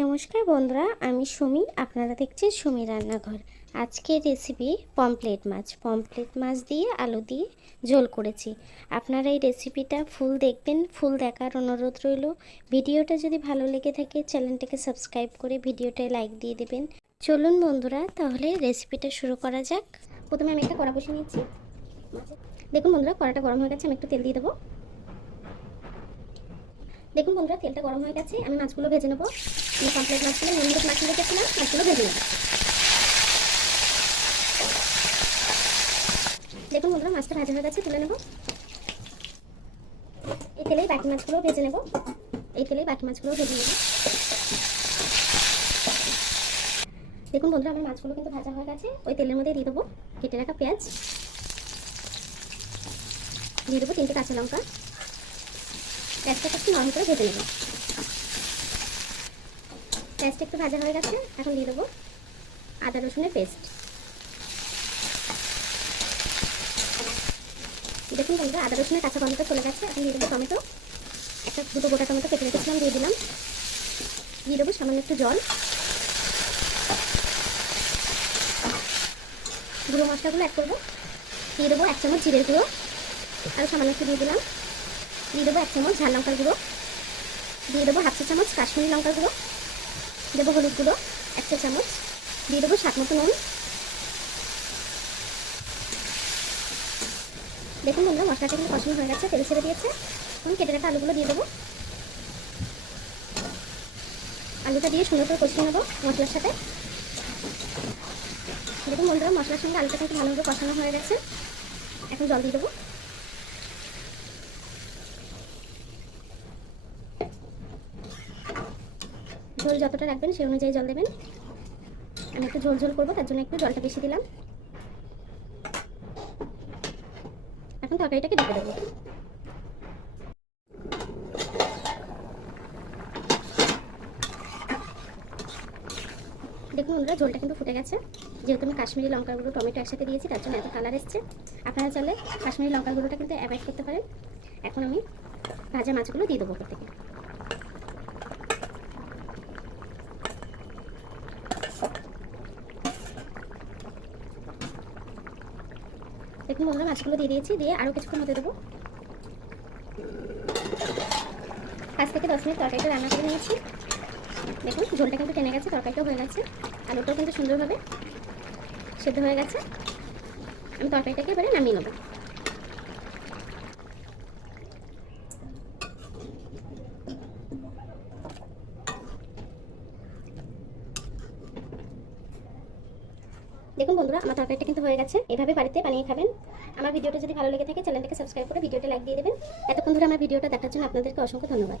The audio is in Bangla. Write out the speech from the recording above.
নমস্কার বন্ধুরা, আমি সুমি। আপনারা দেখছেন সুমি রান্নাঘর। আজকের রেসিপি পমপ্লেট মাছ দিয়ে আলু দিয়ে ঝোল করেছি। আপনারা এই রেসিপিটা ফুল দেখবেন, ফুল দেখার অনুরোধ রইল। ভিডিওটা যদি ভালো লেগে থাকে চ্যানেলটাকে সাবস্ক্রাইব করে ভিডিওটায় লাইক দিয়ে দেবেন। চলুন বন্ধুরা, তাহলে রেসিপিটা শুরু করা যাক। প্রথমে আমি একটা কড়া বসিয়ে নিচ্ছি। দেখুন বন্ধুরা, কড়াটা গরম হয়ে গেছে, আমি একটু তেল দিয়ে দেবো। দেখুন বন্ধুরা, তেলটা গরম হয়ে গেছে, আমি মাছগুলো ভেজে নেবো। আমি পমপ্লেট মাছগুলো নিয়মিত মাছ রেখেছিলাম, মাছগুলো ভেজে নেবো। দেখুন বন্ধুরা, মাছটা ভাজা হয়ে গেছে, তুলে নেবো। এই তেলেই বাকি মাছগুলো ভেজে নেবো। দেখুন বন্ধুরা, আমার মাছগুলো কিন্তু ভাজা হয়ে গেছে। ওই তেলের মধ্যে দিয়ে দেবো কেটে রাখা পেঁয়াজ, দিয়ে দেবো 3টে কাঁচা লঙ্কা। পেঁয়াজটাকে একটু নরম করে ভেজে নেবো। পেঁয়াজটা একটু ভাজা হয়ে গেছে, এখন দিয়ে দেবো আদা রসুনের পেস্ট। দেখুন বন্ধুরা, আদা রসুনের কাঁচা গন্ধটা চলে গেছে। এখন দিয়ে দেবো টমেটো, দুটো গোটা টমেটো কেটে রেখেছিলাম, দিয়ে দিলাম। দিয়ে দেবো সামান্য একটু জল। গুঁড়ো মশলাগুলো অ্যাড করবো। দিয়ে দেবো 1 চামচ জিরের গুঁড়ো, আর সামান্য একটু দিয়ে দিলাম। দিয়ে দেবো 1 চামচ ঝাল লঙ্কার গুঁড়ো, দিয়ে দেবো হাফ চা চামচ কাশ্মীরি লঙ্কার গুঁড়ো, দেবো হলুদ গুঁড়ো 1 চা চামচ, দিয়ে দেবো স্বাদ মতো নুন। দেখুন বন্ধুরা, মশলাটা কিন্তু কষানো হয়ে গেছে, তেল ছেড়ে দিয়েছে। এখন কেটে রাখা আলুগুলো দিয়ে দেবো। আলুটা দিয়ে সুন্দর করে কষিয়ে নেবো মশলার সাথে। দেখুন বন্ধুরা, মশলার সঙ্গে আলুটা কিন্তু ভালোভাবে কষানো হয়ে গেছে। এখন জল দিয়ে দেবো। ঝোল যতটা রাখবেন সেই অনুযায়ী জল দেবেন। আমি একটু ঝোল ঝোল করবো, তার জন্য একটু জলটা বেশি দিলাম। এখন তরকারিটাকে ঢেকে দেবো। দেখুন বন্ধুরা, ঝোলটা কিন্তু ফুটে গেছে। যেহেতু আমি কাশ্মীরি লঙ্কার গুঁড়ো টমেটো একসাথে দিয়েছি, তার জন্য এত কালার এসছে। আপনারা চাইলে কাশ্মীরি লঙ্কার গুঁড়োটা কিন্তু অ্যাভয়েড করতে পারেন। এখন আমি ভাজা মাছগুলো দিয়ে দেবো উপর থেকে। দেখুন বন্ধুরা, মাছগুলো দিয়ে দিয়েছি, দিয়ে আরও কিছুক্ষণ হতে দেবো। 5 থেকে 10 মিনিট তরকারিটা রান্না করে নিয়েছি। দেখুন ঝোলটা কিন্তু টেনে গেছে, তরকারিটাও হয়ে গেছে, আলুটাও কিন্তু সুন্দরভাবে সেদ্ধ হয়ে গেছে। আমি তরকারিটাকে এবারে নামিয়ে নেবো। দেখুন বন্ধুরা, আমার তরকারিটা কিন্তু হয়ে গেছে। এভাবে বাড়িতে বানিয়ে খাবেন। আমার ভিডিওটা যদি ভালো লেগে থাকে চ্যানেলটাকে সাবস্ক্রাইব করে ভিডিওটা লাইক দিয়ে দেবেন। এতক্ষণ ধরে আমার ভিডিওটা দেখার জন্য আপনাদেরকে অসংখ্য ধন্যবাদ।